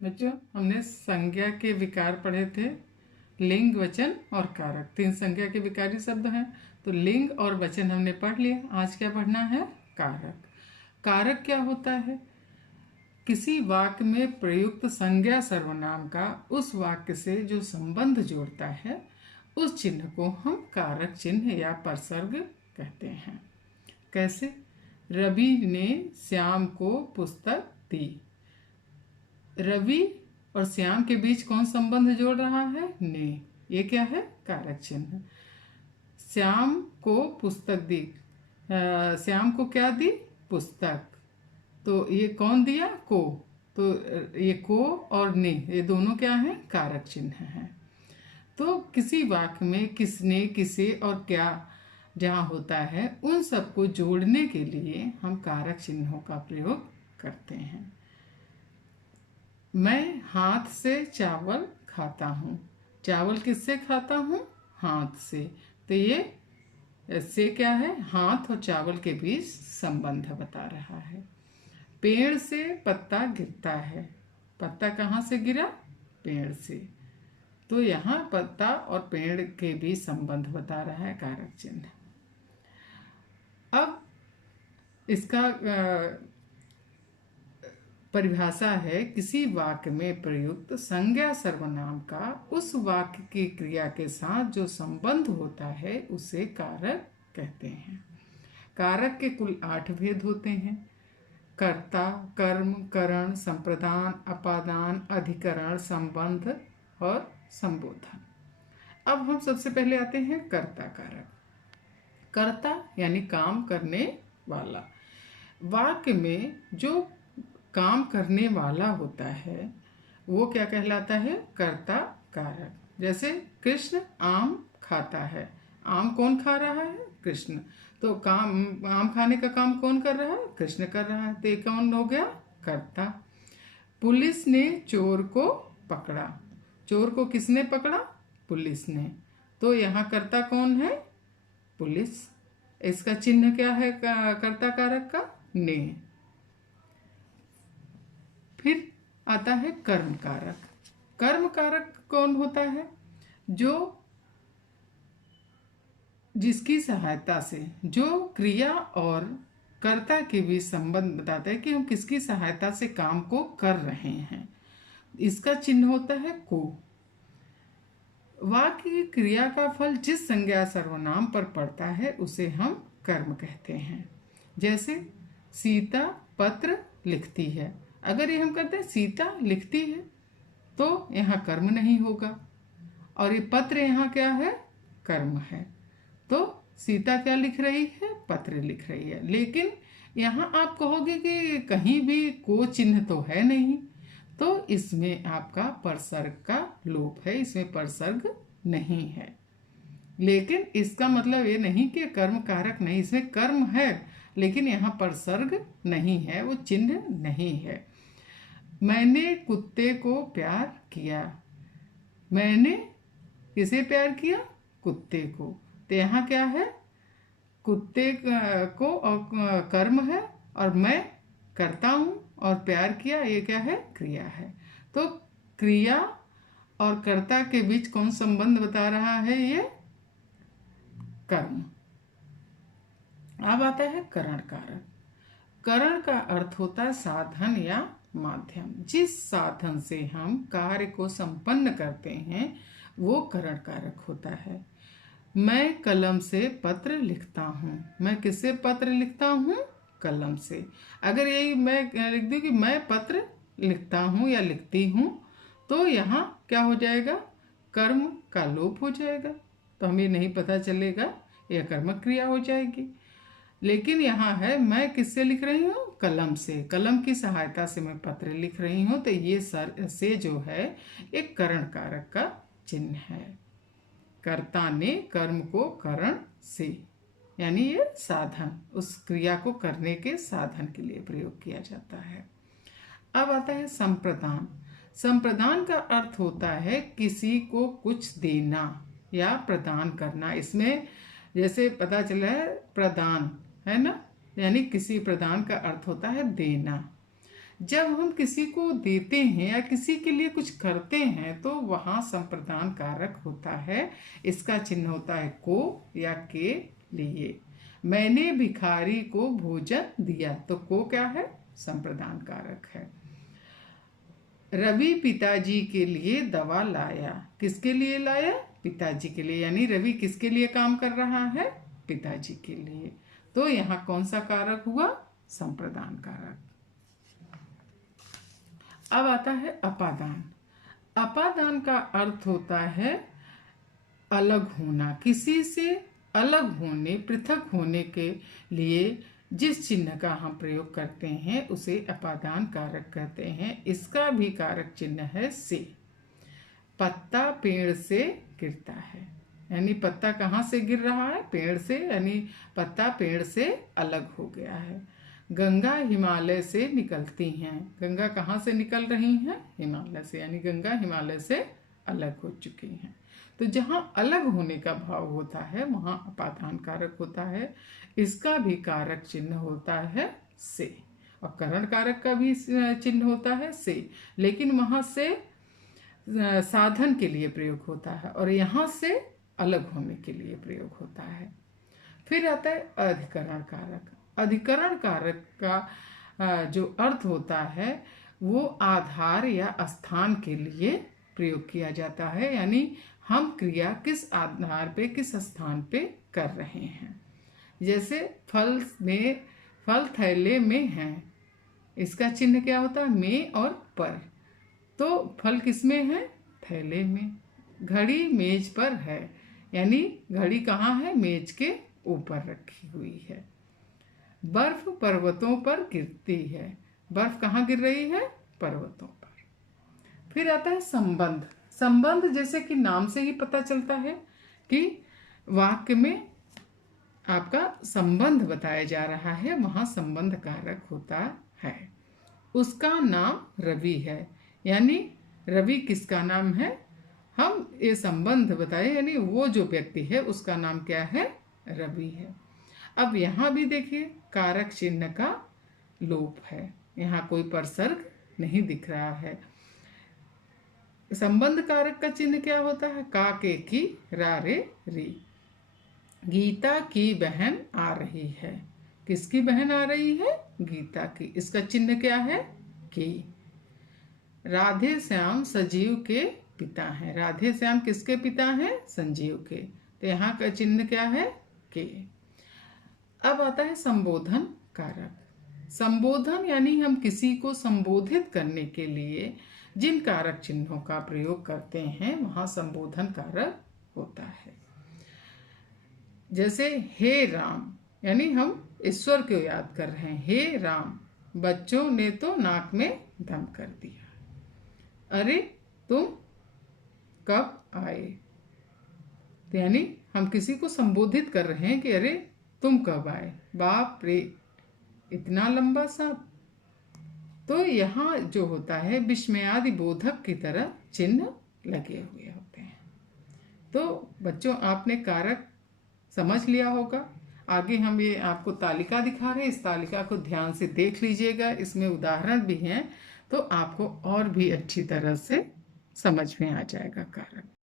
बच्चों, हमने संज्ञा के विकार पढ़े थे। लिंग, वचन और कारक, 3 संज्ञा के विकारी शब्द हैं। तो लिंग और वचन हमने पढ़ लिया। आज क्या पढ़ना है? कारक। कारक क्या होता है? किसी वाक्य में प्रयुक्त संज्ञा सर्वनाम का उस वाक्य से जो संबंध जोड़ता है, उस चिन्ह को हम कारक चिन्ह या परसर्ग कहते हैं। कैसे? रवि ने श्याम को पुस्तक दी। रवि और श्याम के बीच कौन संबंध जोड़ रहा है? ने। ये क्या है? कारक चिन्ह। श्याम को पुस्तक दी। श्याम को क्या दी? पुस्तक। तो ये कौन दिया? को। तो ये को और ने, ये दोनों क्या है? कारक चिन्ह हैं। तो किसी वाक्य में किसने, किसे और क्या जहाँ होता है, उन सबको जोड़ने के लिए हम कारक चिन्हों का प्रयोग करते हैं। मैं हाथ से चावल खाता हूँ। चावल किससे खाता हूँ? हाथ से। तो ये से क्या है? हाथ और चावल के बीच संबंध बता रहा है। पेड़ से पत्ता गिरता है। पत्ता कहाँ से गिरा? पेड़ से। तो यहाँ पत्ता और पेड़ के बीच संबंध बता रहा है कारक चिन्ह। अब इसका परिभाषा है, किसी वाक्य में प्रयुक्त संज्ञा सर्वनाम का उस वाक्य की क्रिया के साथ जो संबंध होता है उसे कारक कहते हैं। कारक के कुल 8 भेद होते हैं। कर्ता, कर्म, करण, संप्रदान, अपादान, अधिकरण, संबंध और संबोधन। अब हम सबसे पहले आते हैं कर्ता कारक। कर्ता यानी काम करने वाला। वाक्य में जो काम करने वाला होता है वो क्या कहलाता है? कर्ता कारक। जैसे कृष्ण आम खाता है। आम कौन खा रहा है? कृष्ण। तो काम, आम खाने का काम कौन कर रहा है? कृष्ण कर रहा है। तो ये कौन हो गया? कर्ता। पुलिस ने चोर को पकड़ा। चोर को किसने पकड़ा? पुलिस ने। तो यहाँ कर्ता कौन है? पुलिस। इसका चिन्ह क्या है कर्ता कारक का? ने। फिर आता है कर्म कारक। कर्म कारक कौन होता है? जो जिसकी सहायता से, जो क्रिया और कर्ता के बीच संबंध बताता है कि हम किसकी सहायता से काम को कर रहे हैं। इसका चिन्ह होता है को। वाक्य की क्रिया का फल जिस संज्ञा सर्वनाम पर पड़ता है उसे हम कर्म कहते हैं। जैसे सीता पत्र लिखती है। अगर ये हम कहते हैं सीता लिखती है तो यहाँ कर्म नहीं होगा, और ये पत्र यहाँ क्या है? कर्म है। तो सीता क्या लिख रही है? पत्र लिख रही है। लेकिन यहाँ आप कहोगे कि कहीं भी को चिन्ह तो है नहीं, तो इसमें आपका परसर्ग का लोप है, इसमें परसर्ग नहीं है। लेकिन इसका मतलब ये नहीं कि कर्म कारक नहीं, इसमें कर्म है लेकिन यहाँ परसर्ग नहीं है, वो चिन्ह नहीं है। मैंने कुत्ते को प्यार किया। मैंने किसे प्यार किया? कुत्ते को। तो यहाँ क्या है? कुत्ते को और कर्म है, और मैं करता हूँ, और प्यार किया ये क्या है? क्रिया है। तो क्रिया और कर्ता के बीच कौन संबंध बता रहा है? ये कर्म। अब आता है करण कारक। करण का अर्थ होता है साधन या माध्यम। जिस साधन से हम कार्य को संपन्न करते हैं वो करण कारक होता है। मैं कलम से पत्र लिखता हूँ। मैं किससे पत्र लिखता हूँ? कलम से। अगर यही मैं लिख दूँ कि मैं पत्र लिखता हूँ या लिखती हूँ, तो यहाँ क्या हो जाएगा? कर्म का लोप हो जाएगा, तो हमें नहीं पता चलेगा, यह कर्मक क्रिया हो जाएगी। लेकिन यहाँ है मैं किससे लिख रही हूँ? कलम से। कलम की सहायता से मैं पत्र लिख रही हूँ, तो ये सर से जो है एक करण कारक का चिन्ह है। कर्ता ने कर्म को करण से, यानी ये साधन, उस क्रिया को करने के साधन के लिए प्रयोग किया जाता है। अब आता है संप्रदान। संप्रदान का अर्थ होता है किसी को कुछ देना या प्रदान करना। इसमें जैसे पता चला है प्रदान है ना, यानी किसी प्रदान का अर्थ होता है देना। जब हम किसी को देते हैं या किसी के लिए कुछ करते हैं तो वहाँ संप्रदान कारक होता है। इसका चिन्ह होता है को या के लिए। मैंने भिखारी को भोजन दिया, तो को क्या है? संप्रदान कारक है। रवि पिताजी के लिए दवा लाया, किसके लिए लाया? पिताजी के लिए, यानी रवि किसके लिए काम कर रहा है? पिताजी के लिए। तो यहाँ कौन सा कारक हुआ? संप्रदान कारक। अब आता है अपादान। अपादान का अर्थ होता है अलग होना, किसी से अलग होने, पृथक होने के लिए जिस चिन्ह का हम प्रयोग करते हैं उसे अपादान कारक कहते हैं। इसका भी कारक चिन्ह है से। पत्ता पेड़ से गिरता है, यानी पत्ता कहाँ से गिर रहा है? पेड़ से, यानी पत्ता पेड़ से अलग हो गया है। गंगा हिमालय से निकलती हैं, गंगा कहाँ से निकल रही हैं? हिमालय से, यानी गंगा हिमालय से अलग हो चुकी हैं। तो जहाँ अलग होने का भाव होता है वहाँ अपादान कारक होता है। इसका भी कारक चिन्ह होता है से, और करण कारक का भी चिन्ह होता है से, लेकिन वहाँ से साधन के लिए प्रयोग होता है और यहाँ से अलग होने के लिए प्रयोग होता है। फिर आता है अधिकरण कारक। अधिकरण कारक का जो अर्थ होता है वो आधार या स्थान के लिए प्रयोग किया जाता है, यानी हम क्रिया किस आधार पे, किस स्थान पे कर रहे हैं। जैसे फल थैले में है, इसका चिन्ह क्या होता है? में और पर। तो फल किस में है? थैले में। घड़ी मेज पर है, यानी घड़ी कहाँ है? मेज के ऊपर रखी हुई है। बर्फ पर्वतों पर गिरती है, बर्फ कहाँ गिर रही है? पर्वतों पर। फिर आता है संबंध। संबंध जैसे कि नाम से ही पता चलता है कि वाक्य में आपका संबंध बताया जा रहा है, वहाँ संबंध कारक होता है। उसका नाम रवि है, यानी रवि किसका नाम है? हम ये संबंध बताए, यानी वो जो व्यक्ति है उसका नाम क्या है? रवि है। अब यहाँ भी देखिए कारक चिन्ह का लोप है, यहाँ कोई परसर्ग नहीं दिख रहा है। संबंध कारक का चिन्ह क्या होता है? का के की रा रे री। गीता की बहन आ रही है, किसकी बहन आ रही है? गीता की। इसका चिन्ह क्या है? की। राधे श्याम संजीव के पिता हैं, राधे श्याम किसके पिता हैं? संजीव के। तो यहाँ का चिन्ह क्या है? के। अब आता है संबोधन कारक। संबोधन यानी हम किसी को संबोधित करने के लिए जिन कारक चिन्हों का प्रयोग करते हैं वहाँ संबोधन कारक होता है। जैसे हे राम, यानी हम ईश्वर को याद कर रहे हैं। हे राम, बच्चों ने तो नाक में दम कर दिया। अरे तुम कब आए? तो यानी हम किसी को संबोधित कर रहे हैं कि अरे तुम कब आए? बाप रे, इतना लंबा सांप। तो यहाँ जो होता है विस्मयादि बोधक की तरह चिन्ह लगे हुए होते हैं। तो बच्चों आपने कारक समझ लिया होगा। आगे हम ये आपको तालिका दिखा रहे हैं, इस तालिका को ध्यान से देख लीजिएगा, इसमें उदाहरण भी हैं, तो आपको और भी अच्छी तरह से समझ में आ जाएगा कारक।